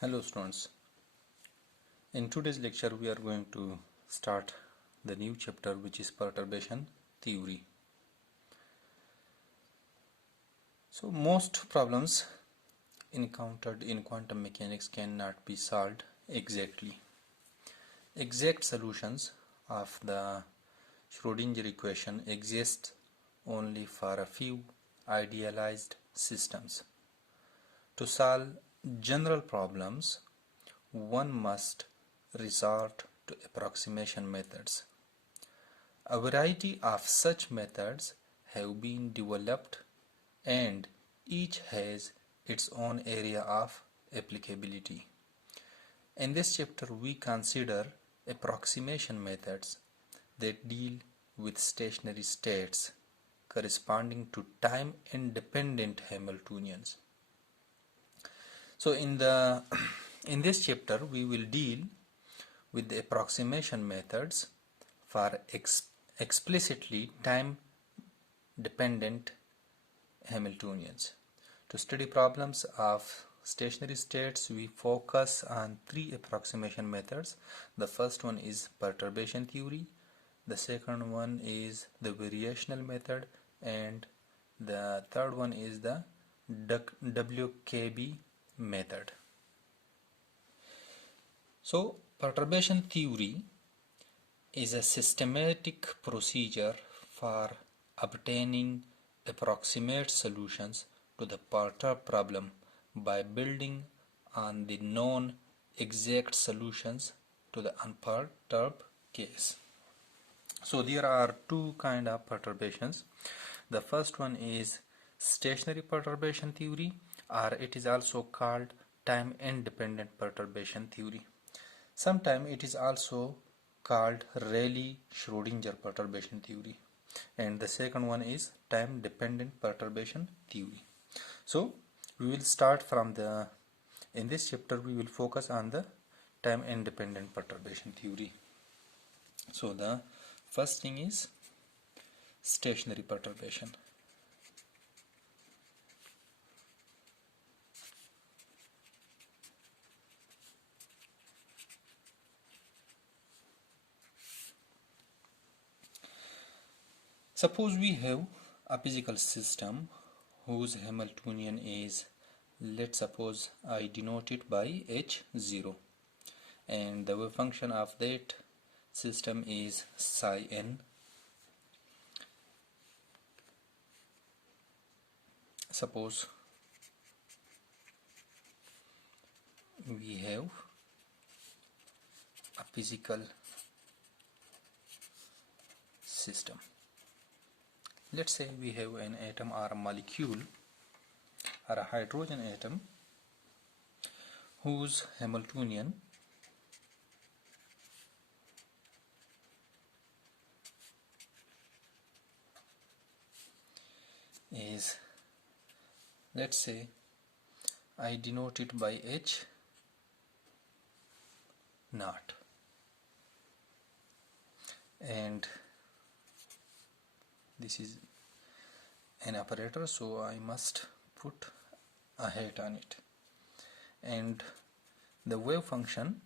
Hello students, in today's lecture we are going to start the new chapter which is perturbation theory. So most problems encountered in quantum mechanics cannot be solved exactly. Exact solutions of the Schrödinger equation exist only for a few idealized systems. To solve general problems, one must resort to approximation methods. A variety of such methods have been developed and each has its own area of applicability. In this chapter we consider approximation methods that deal with stationary states corresponding to time-independent Hamiltonians. So in this chapter we will deal with the approximation methods for explicitly time-dependent Hamiltonians. To study problems of stationary states, we focus on three approximation methods. The first one is perturbation theory, the second one is the variational method, and the third one is the WKB method. So perturbation theory is a systematic procedure for obtaining approximate solutions to the perturbed problem by building on the known exact solutions to the unperturbed case. So there are two kinds of perturbations. The first one is stationary perturbation theory, or it is also called time independent perturbation theory. Sometimes it is also called Rayleigh-Schrödinger perturbation theory, and the second one is time dependent perturbation theory. So we will start from in this chapter we will focus on the time independent perturbation theory. So the first thing is stationary perturbation. Suppose we have a physical system whose Hamiltonian is, let's suppose I denote it by H0, and the wave function of that system is psi n. Suppose we have a physical system. Let's say we have an atom or a molecule or a hydrogen atom whose Hamiltonian is, let's say I denote it by H naught, and this is an operator, so I must put a hat on it, and the wave function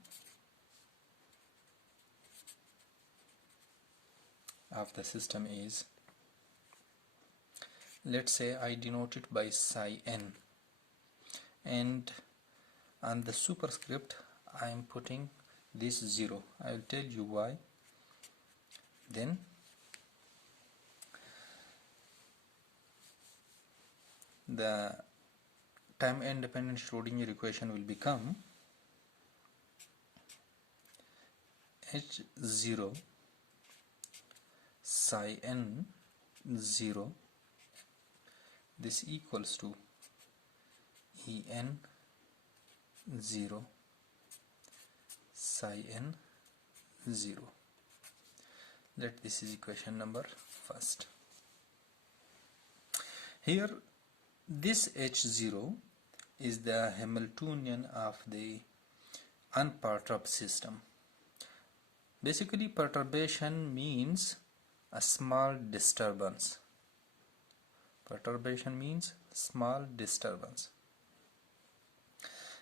of the system is, let's say I denote it by psi n, and on the superscript I am putting this 0. I will tell you why. Then the time independent Schrödinger equation will become H0 psi n 0, this equals to En 0 psi n 0. Let this is equation number first. Here this H0 is the Hamiltonian of the unperturbed system. Basically perturbation means a small disturbance. Perturbation means small disturbance,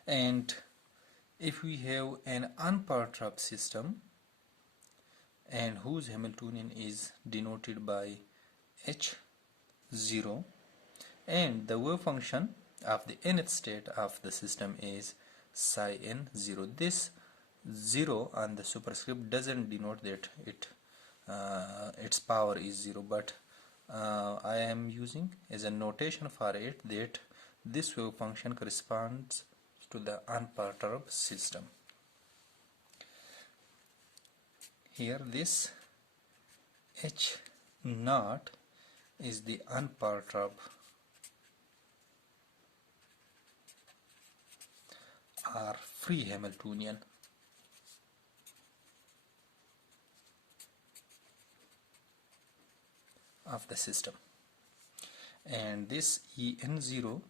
and If we have an unperturbed system and whose Hamiltonian is denoted by H0, and the wave function of the nth state of the system is psi n0. This 0 on the superscript doesn't denote that its power is 0, but I am using as a notation for it that this wave function corresponds to the unperturbed system. Here this H naught is the unperturbed or free Hamiltonian. Of the system, and this En0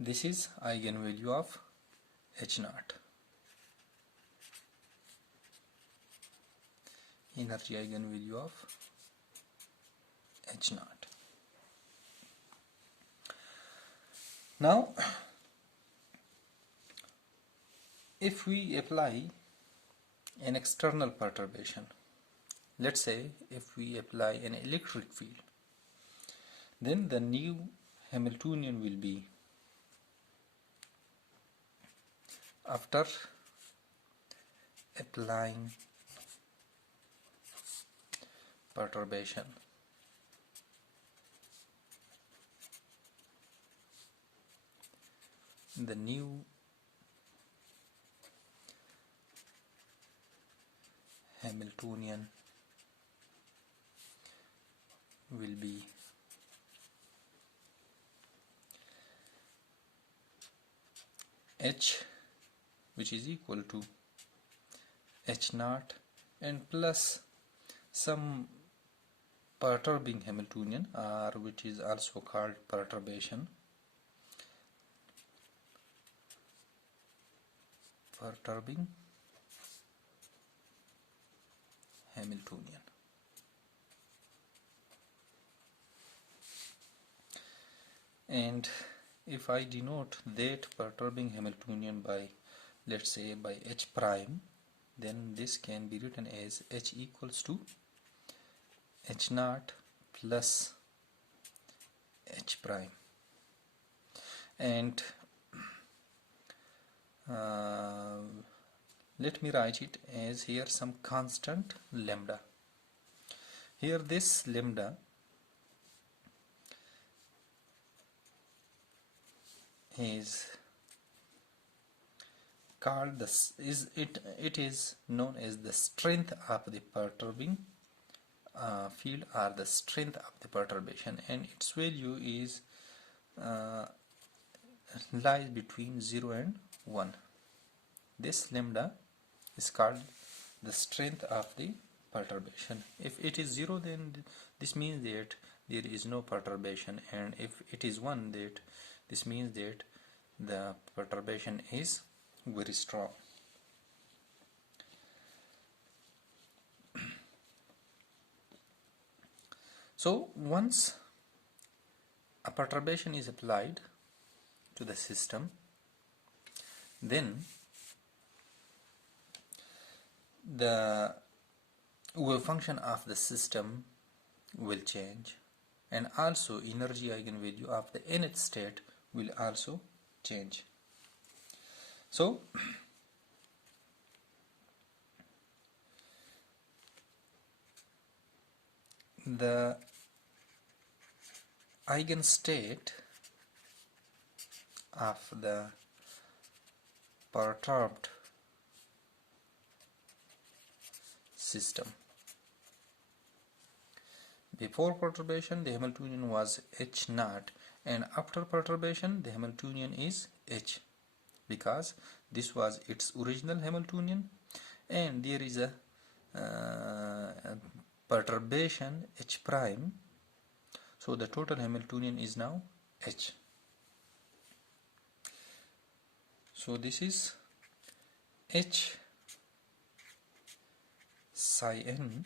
this is eigenvalue of H naught, energy eigenvalue of H naught. Now if we apply an external perturbation, let's say if we apply an electric field, then the new Hamiltonian will be, after applying perturbation, the new Hamiltonian will be H, which is equal to H naught and plus some perturbing Hamiltonian, or which is also called perturbation, perturbing Hamiltonian. And if I denote that perturbing Hamiltonian by, let's say, by H prime, then this can be written as H equals to H naught plus H prime. And let me write it as here some constant lambda. Here this lambda is called it is known as the strength of the perturbing field, or the strength of the perturbation, and its value is lies between 0 and 1. This lambda is called the strength of the perturbation. If it is 0, then this means that there is no perturbation, and if it is 1, that this means that the perturbation is very strong. So once a perturbation is applied to the system, then the wave function of the system will change, and also energy eigenvalue of the nth state will also change. So the eigenstate of the perturbed system, before perturbation the Hamiltonian was H naught, and after perturbation the Hamiltonian is H, because this was its original Hamiltonian and there is a perturbation H prime, so the total Hamiltonian is now H. So this is H psi n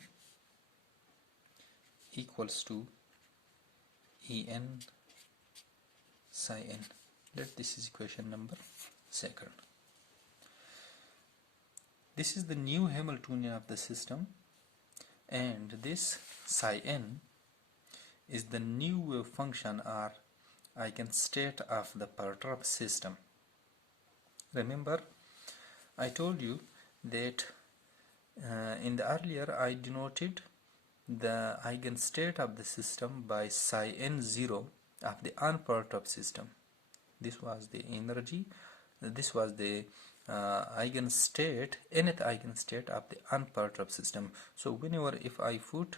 equals to En psi n. This is equation number 2. This is the new Hamiltonian of the system, and this psi n is the new wave function or eigenstate of the perturbed system. Remember, I told you that in the earlier I denoted the eigenstate of the system by psi n0 of the unperturbed system. This was the energy, this was the eigenstate, nth eigenstate of the unperturbed system. So whenever if I put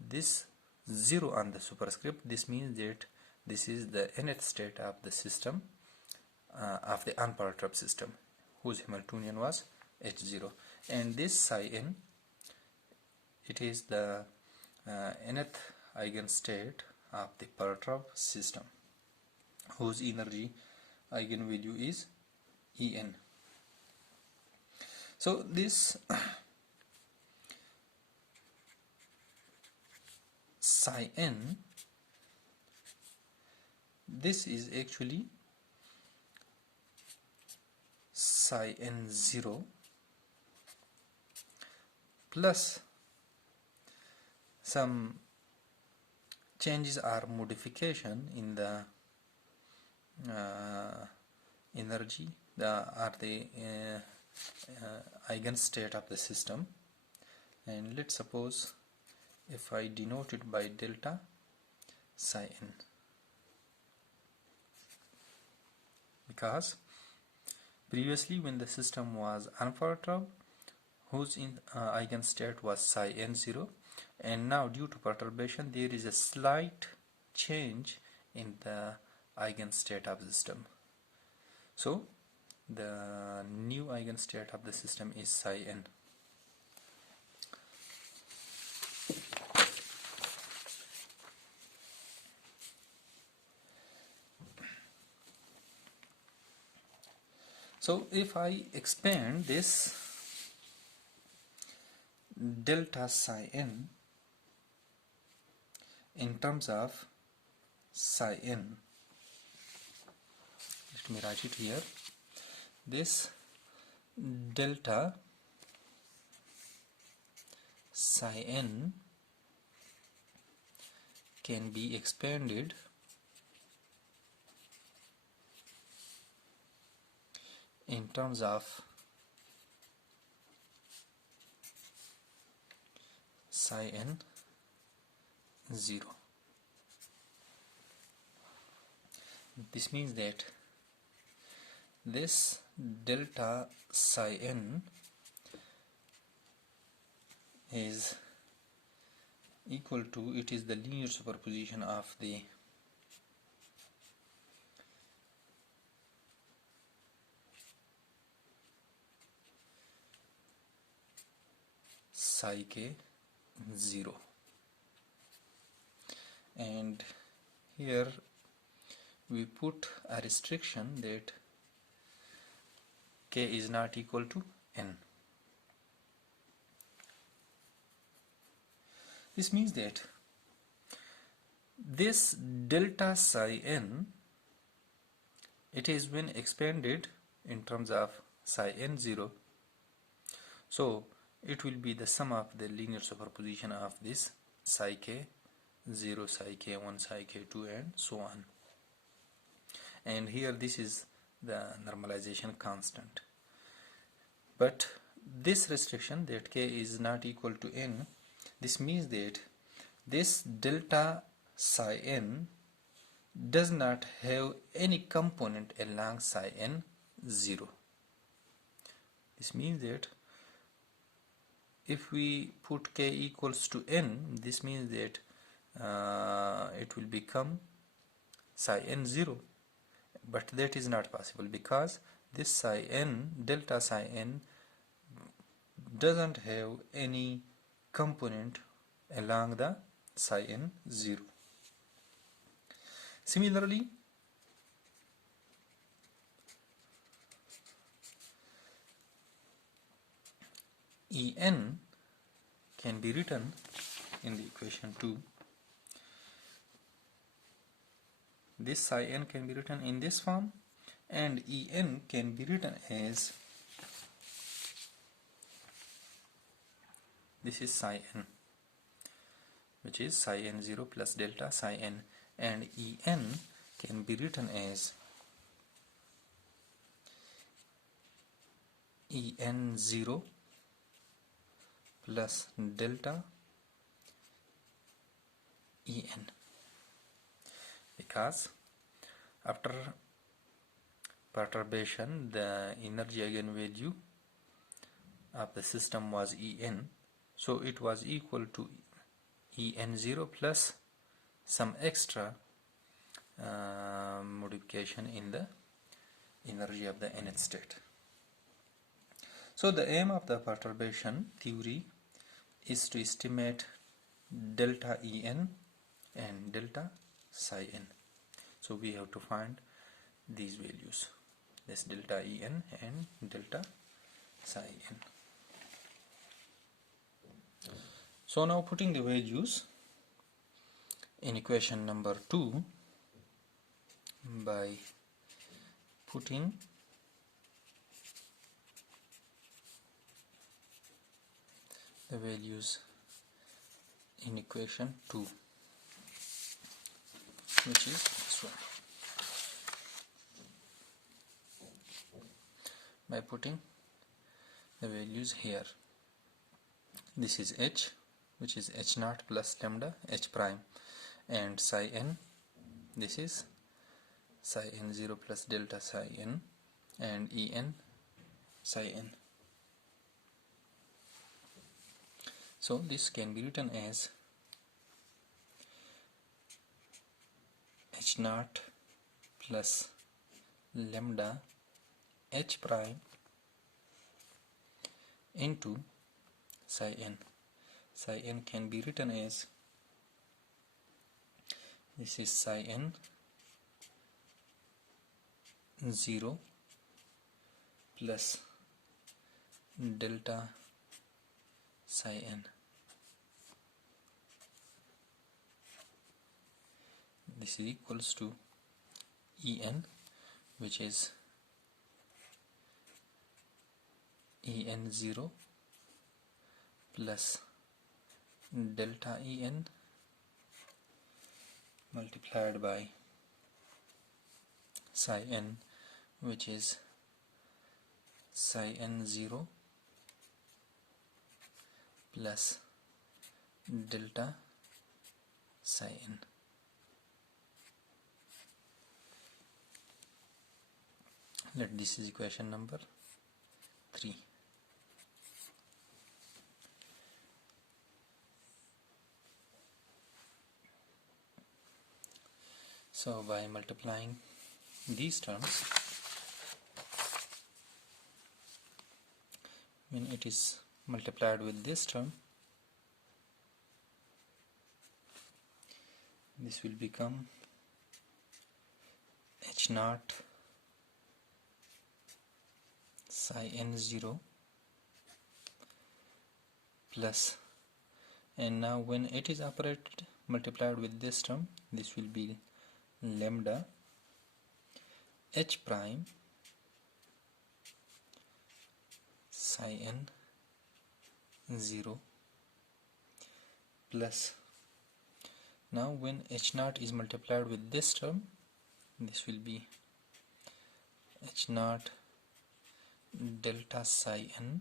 this 0 on the superscript, this means that this is the nth state of the system of the unperturbed system, whose Hamiltonian was h0. And this psi n, it is the nth eigenstate of the perturbed system, whose energy eigenvalue is En. So this psi n, this is actually psi n0 plus some changes or modification in the energy or the eigenstate of the system. And let's suppose if I denote it by delta psi n, because previously when the system was unperturbed, whose eigenstate was psi n0, and now due to perturbation there is a slight change in the eigenstate of the system. So the new eigenstate of the system is psi n. So if I expand this delta psi n in terms of psi n, let me write it here. This delta psi n can be expanded in terms of psi n 0. This means that this delta psi n is equal to, it is the linear superposition of the psi k 0, and here we put a restriction that k is not equal to n. This means that this delta psi n, it is when expanded in terms of psi n0, so it will be the sum of the linear superposition of this psi k 0, psi k1, psi k2, and so on. And here this is the normalization constant. But this restriction, that k is not equal to n, this means that this delta psi n does not have any component along psi n 0. This means that if we put k equals to n, this means that it will become psi n 0, but that is not possible because this psi n, delta psi n, doesn't have any component along the psi n 0. Similarly, En can be written in the equation 2 this psi n can be written in this form, and En can be written as, this is psi n, which is psi n0 plus delta psi n, and En can be written as En0 plus delta En, because after perturbation the energy eigenvalue of the system was En, so it was equal to En0 plus some extra modification in the energy of the nth state. So the aim of the perturbation theory is to estimate delta En and delta psi n. So we have to find these values, this delta En and delta psi n. So now putting the values in equation number 2 by putting the values in equation 2, which is this one. By putting the values here, this is h, which is h0 plus lambda h prime, and psi n, this is psi n0 plus delta psi n, and En psi n. So this can be written as h0 plus lambda h prime into psi n. Psi n can be written as, this is psi n 0 plus delta psi n. This is equals to En, which is En0 plus delta En multiplied by psi n, which is psi n0 plus delta psi n. Let this is equation number 3. So by multiplying these terms, when it is multiplied with this term, this will become h0 psi n0 plus, and now when it is operated multiplied with this term, this will be lambda h prime psi n0 plus, now when h0 is multiplied with this term, this will be h0 delta psi n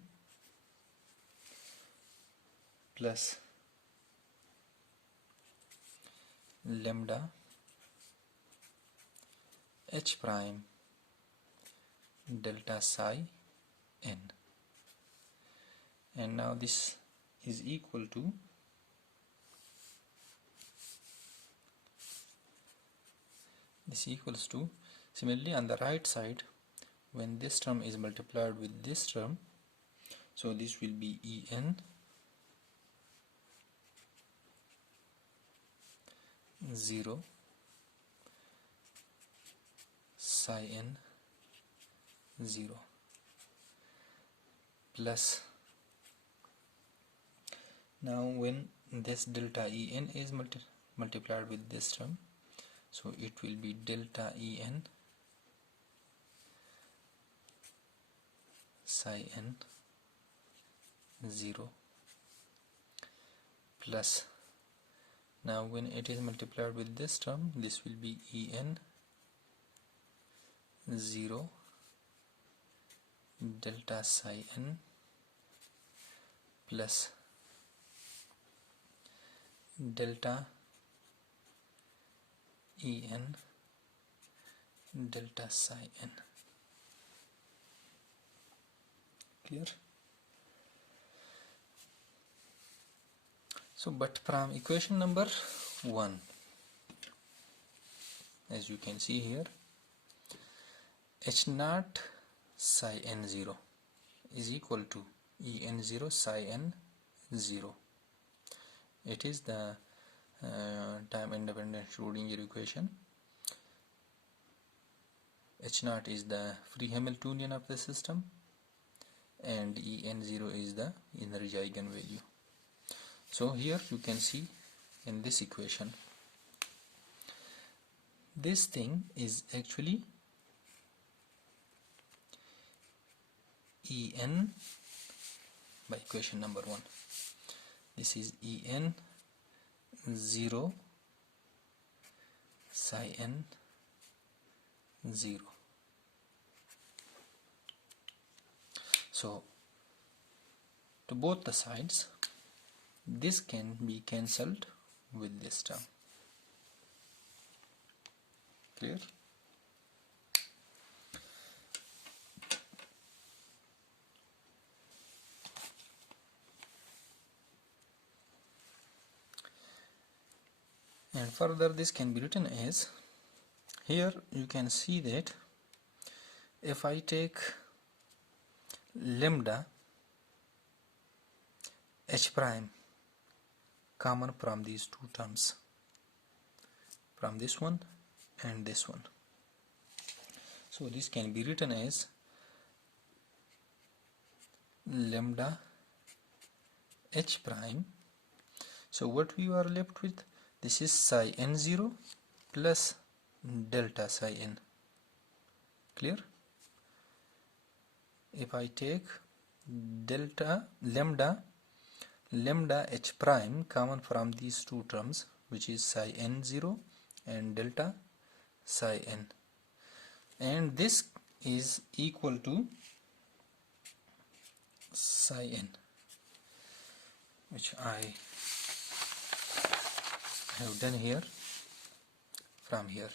plus lambda h prime delta psi n, and now this is equal to similarly on the right side, when this term is multiplied with this term, so this will be En 0 psi n 0 plus, now when this delta En is multiplied with this term, So it will be delta En psi n 0 plus, now when it is multiplied with this term, this will be En 0 delta psi n plus delta En delta psi n. Clear? So but from equation number 1, as you can see here, h naught psi n0 is equal to En0 psi n0. It is the time independent Schrödinger equation. H naught is the free Hamiltonian of the system and En0 is the energy eigenvalue. So here you can see in this equation, this thing is actually En by equation number 1. This is En0 psi n0. So to both the sides, this can be cancelled with this term. Clear? And further this can be written as, here you can see that if I take lambda h prime common from these two terms, from this one and this one, so this can be written as lambda h prime. So what we are left with, this is psi n0 plus delta psi n. Clear? If I take lambda h prime common from these two terms, which is psi n0 and delta psi n, and this is equal to psi n, which I have done here. From here,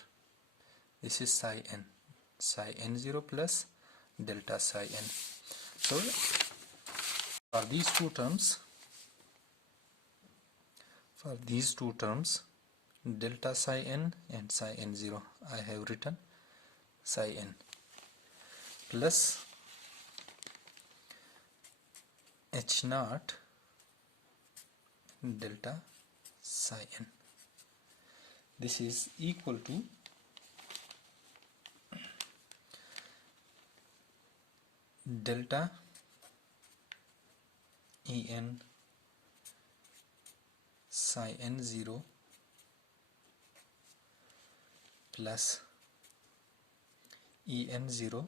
this is psi n0 plus delta psi n. So for these two terms, delta psi n and psi n0, I have written psi n plus h naught delta psi n. This is equal to delta En psi n0 plus En0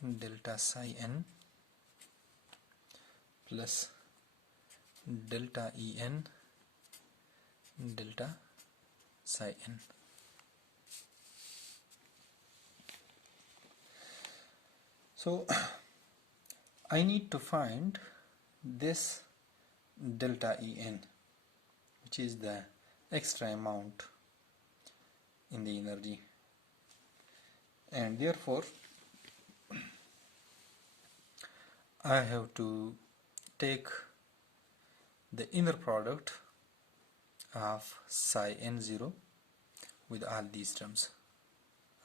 delta psi n plus delta En delta psi n. So I need to find this delta En, which is the extra amount in the energy, and therefore I have to take the inner product of psi n0 with all these terms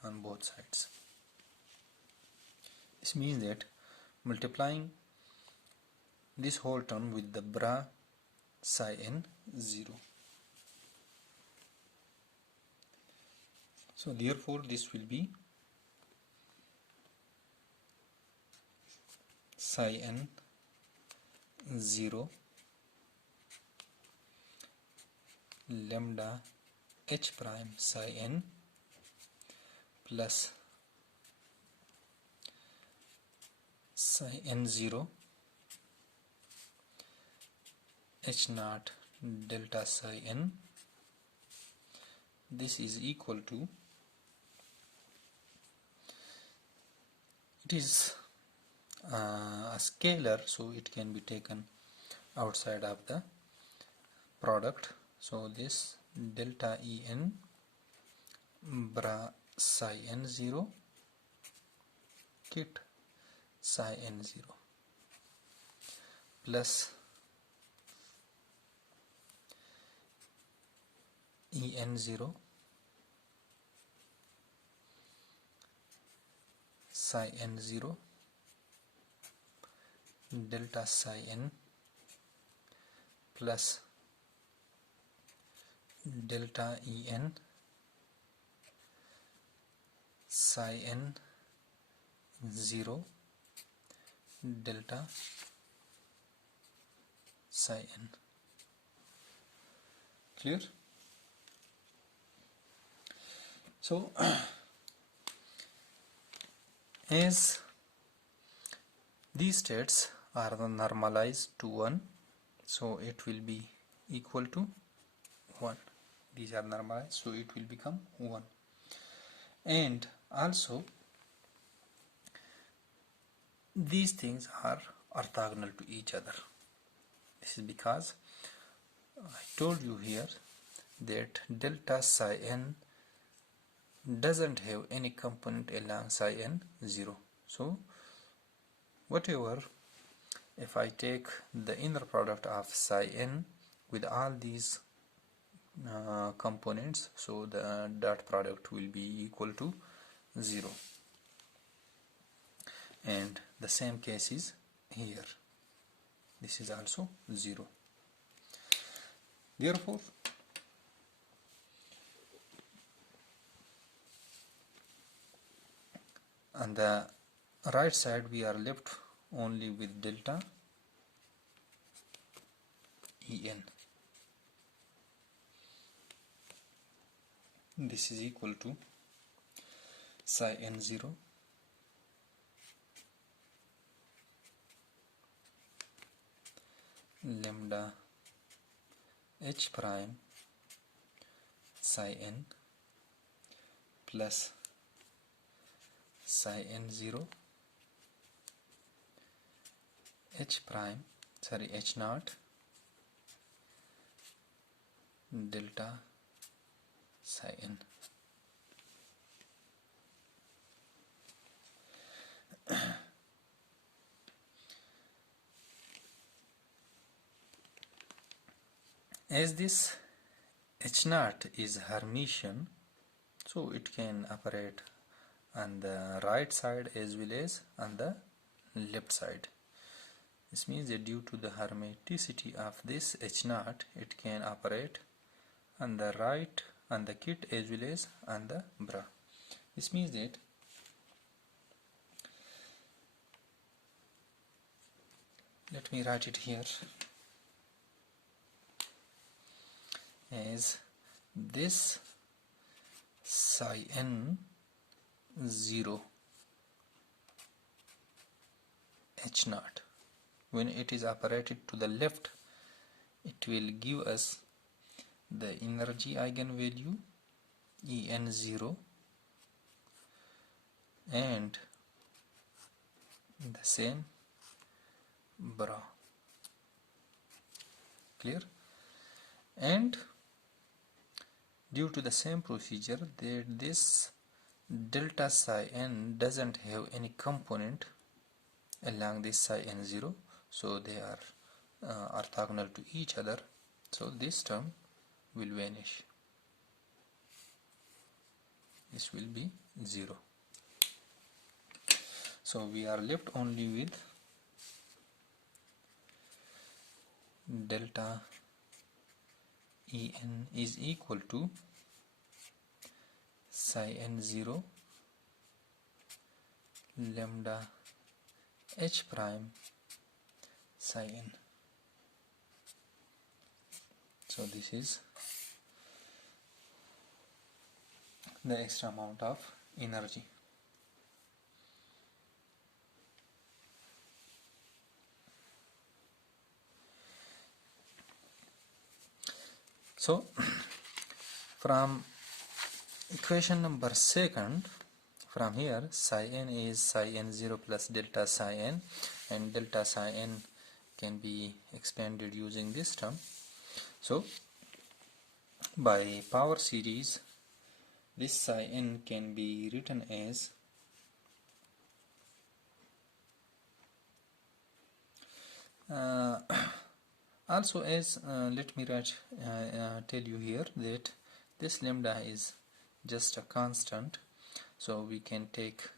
on both sides. This means that multiplying this whole term with the bra psi n0. So therefore this will be psi n0 lambda h prime psi n plus psi n0 h naught delta psi n. This is equal to, it is a scalar, so it can be taken outside of the product. So this delta En bra psi n0 kit psi n0 plus En0 psi n0 delta psi n plus delta En psi n0 delta psi n. Clear? So as these states are normalized to 1, so it will be equal to 1. These are normalized, so it will become 1. And also these things are orthogonal to each other. This is because I told you here that delta psi n doesn't have any component along psi n0. So whatever, if I take the inner product of psi n with all these components, so the dot product will be equal to 0. And the same case is here. This is also 0. Therefore on the right side we are left only with delta En. This is equal to psi n0 lambda h prime psi n plus psi n0 h naught delta psi n. As this h naught is Hermitian, so it can operate on the right side as well as on the left side. This means that due to the hermeticity of this h naught, it can operate on the right, on the kit as well as on the bra. This means that let me write it here as this psi n0 h naught, when it is operated to the left, it will give us the energy eigenvalue En0 and the same bra. Clear? And due to the same procedure, that this delta psi n doesn't have any component along this psi n0, so they are orthogonal to each other, so this term will vanish. This will be 0. So we are left only with delta En is equal to psi n0 lambda h prime psi n. So this is the extra amount of energy. So from equation number 2, from here psi n is psi n0 plus delta psi n, and delta psi n can be expanded using this term. So by power series, this psi n can be written as also as let me write tell you here that this lambda is just a constant, so we can take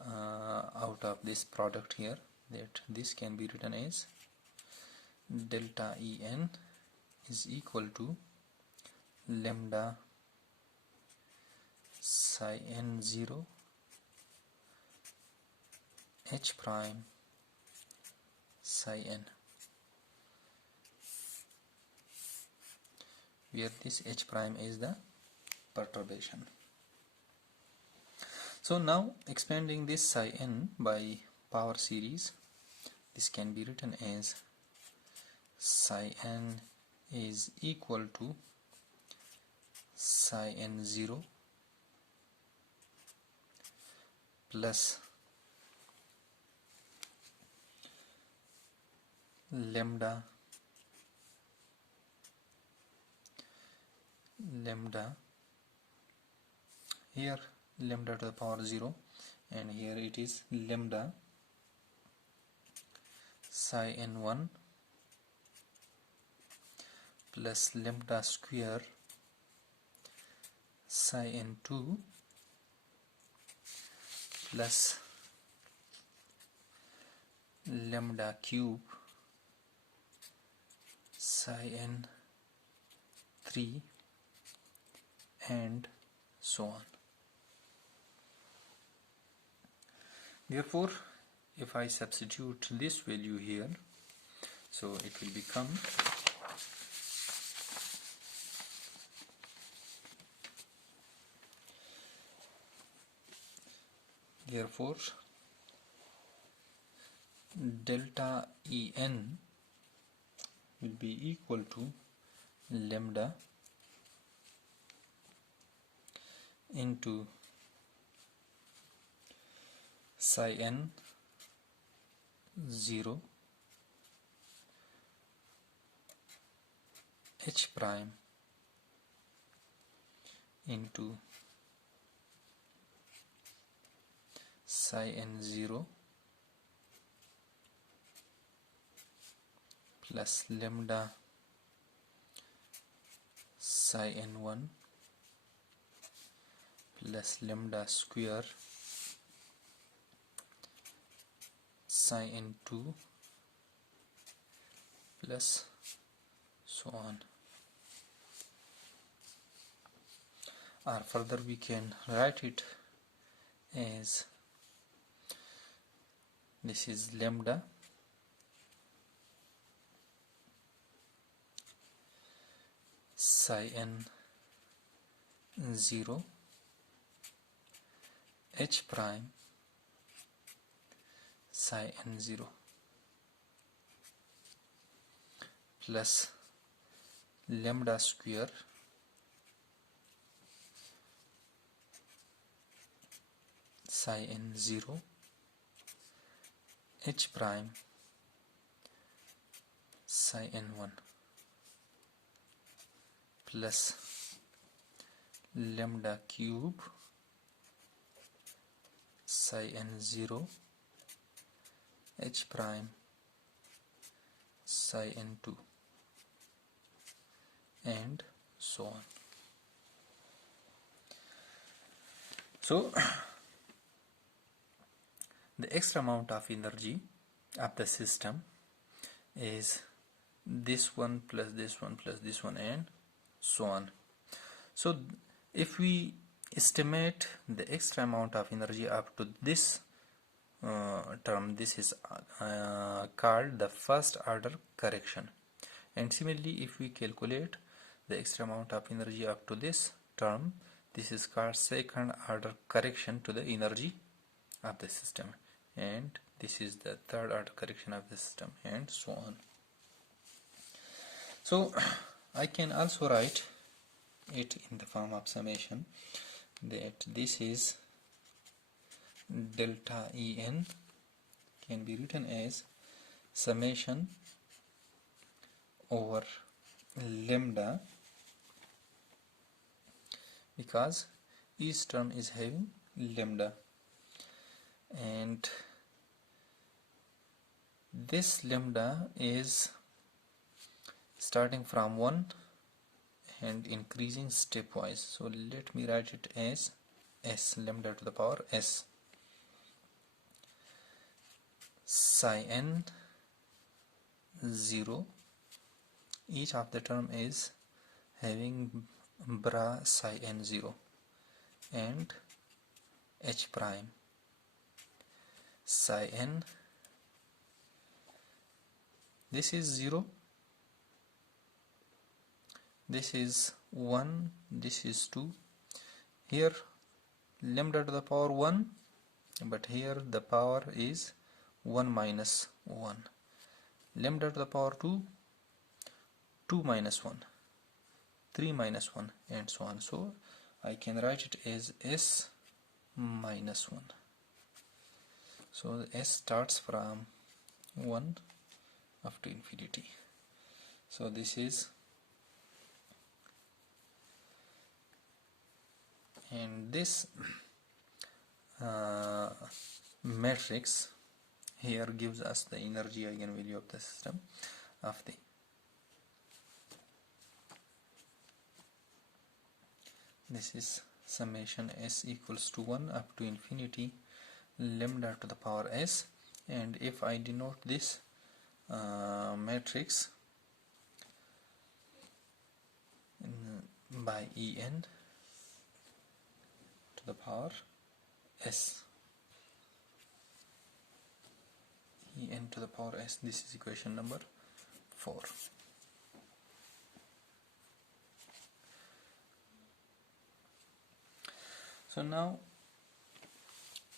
out of this product here that this can be written as delta En is equal to lambda psi n0 h prime psi n, where this h prime is the perturbation. So now expanding this psi n by power series, this can be written as psi n is equal to psi n0 plus lambda here lambda to the power 0, and here it is lambda psi n1 plus lambda square psi n2 plus lambda cube psi n3 and so on. Therefore, if I substitute this value here, so it will become therefore delta En will be equal to lambda into psi n0 h prime into psi n0 plus lambda psi n1 plus lambda square psi n2 plus so on. Or further we can write it as this is lambda psi n0 h prime psi n0 plus lambda square psi n0 h prime psi n1 plus lambda cube psi n0 h prime psi n2 and so on. So the extra amount of energy of the system is this one plus this one plus this one and so on. So if we estimate the extra amount of energy up to this term, this is called the first order correction. And similarly, if we calculate the extra amount of energy up to this term, This is called second order correction to the energy of the system, and this is the third order correction of the system, and so on. So I can also write it in the form of summation, that this is delta En can be written as summation over lambda, because each term is having lambda, and this lambda is starting from 1 and increasing stepwise. So let me write it as s, lambda to the power s, psi n 0. Each of the term is having bra psi n 0, and h prime psi n, this is 0, this is 1, this is 2. Here lambda to the power 1, but here the power is 1 minus 1. Lambda to the power 2, 2 minus 1, 3 minus 1, and so on. So I can write it as s minus 1. So s starts from 1 up to infinity. So this is, and this matrix here gives us the energy eigenvalue of the system of the, this is summation s equals to 1 up to infinity lambda to the power s, and if I denote this matrix by En to the power s, En to the power s, this is equation number 4. So now,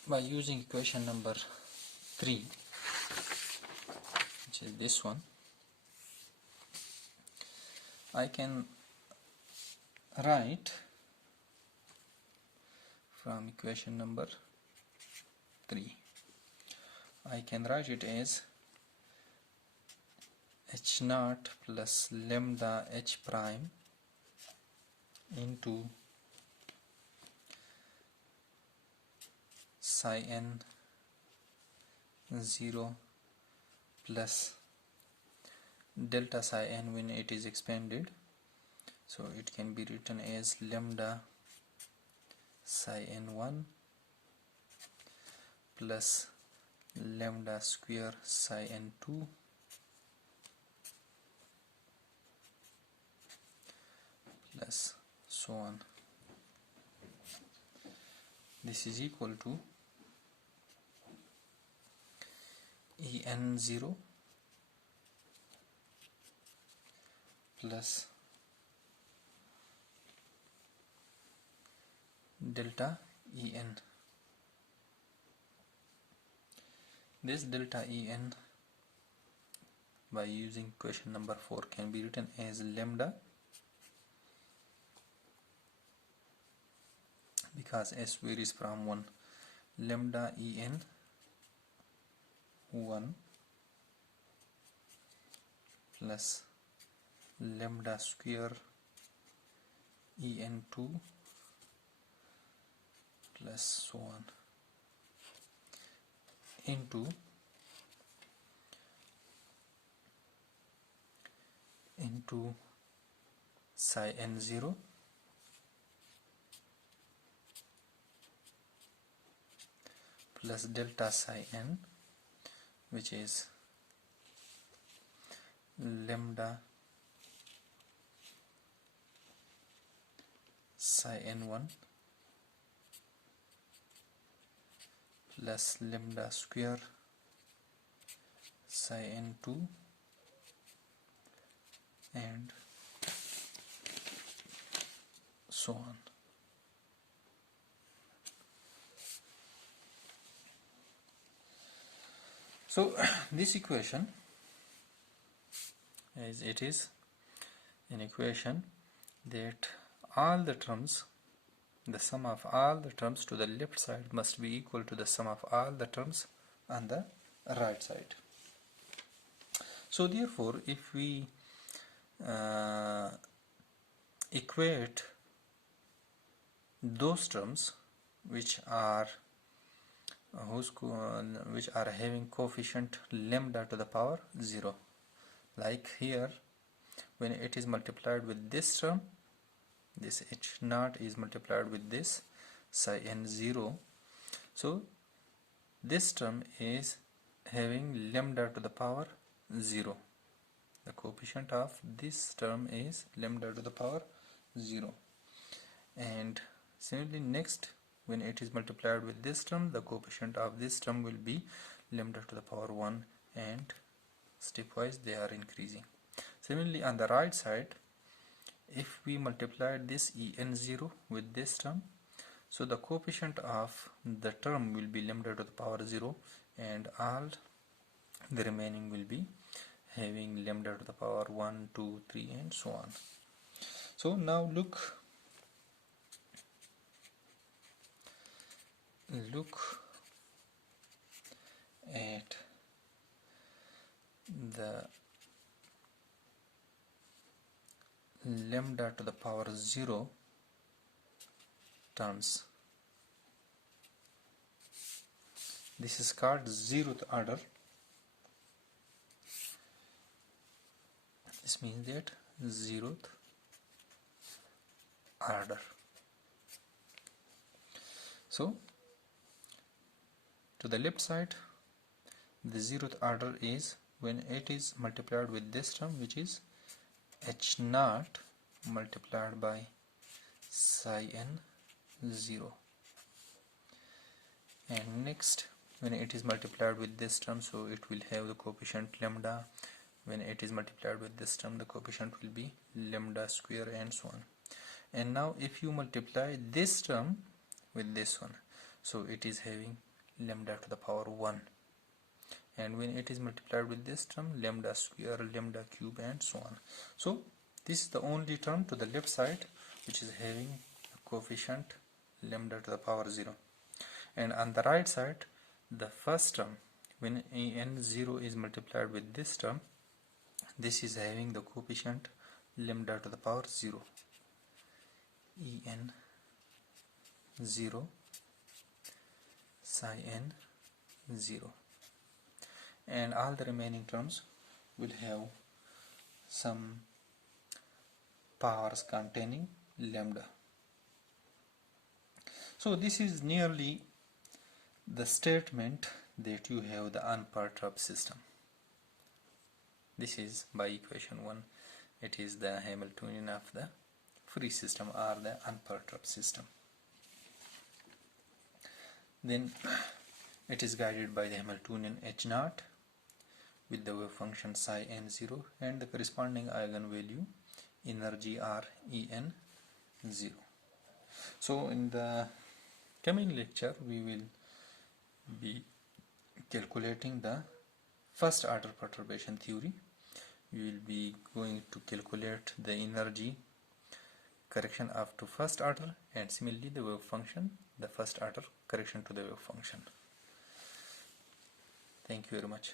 by using equation number 3, which is this one, I can write from equation number 3, I can write it as h naught plus lambda h prime into psi n 0 plus delta psi n when it is expanded. So it can be written as lambda psi n1 plus lambda square psi n2 plus so on. This is equal to En0 plus delta En. This delta En, by using equation number 4, can be written as lambda, because s varies from 1, lambda En 1 plus lambda square En2 plus so on into psi n0 plus delta psi n, which is lambda psi n1 plus lambda square psi n2 and so on. So this equation, as it is an equation that all the terms, the sum of all the terms to the left side must be equal to the sum of all the terms on the right side. So therefore, if we equate those terms which are having coefficient lambda to the power 0, like here, when it is multiplied with this term, this h naught is multiplied with this psi n 0, so this term is having lambda to the power 0. The coefficient of this term is lambda to the power 0. And similarly, next, when it is multiplied with this term, the coefficient of this term will be lambda to the power 1, and stepwise they are increasing. Similarly, on the right side, if we multiply this en0 with this term, so the coefficient of the term will be lambda to the power 0, and all the remaining will be having lambda to the power 1, 2, 3, and so on. So now look at the lambda to the power 0 terms. This is called zeroth order. This means that zeroth order. So to the left side, the zeroth order is when it is multiplied with this term, which is h naught multiplied by psi n 0, and next, when it is multiplied with this term, so it will have the coefficient lambda. When it is multiplied with this term, the coefficient will be lambda square, and so on. And now if you multiply this term with this one, so it is having lambda to the power 1, and when it is multiplied with this term, lambda square, lambda cube, and so on. So this is the only term to the left side which is having a coefficient lambda to the power 0, and on the right side, the first term, when en0 is multiplied with this term, this is having the coefficient lambda to the power 0, en0 psi n 0, and all the remaining terms will have some powers containing lambda. So this is nearly the statement that you have the unperturbed system. This is by equation 1. It is the Hamiltonian of the free system, or the unperturbed system. Then it is guided by the Hamiltonian h naught with the wave function psi n 0 and the corresponding eigenvalue energy or en 0. So in the coming lecture, we will be calculating the first order perturbation theory. We will be going to calculate the energy correction up to first order, and similarly the wave function, the first order correction to the wave function. Thank you very much.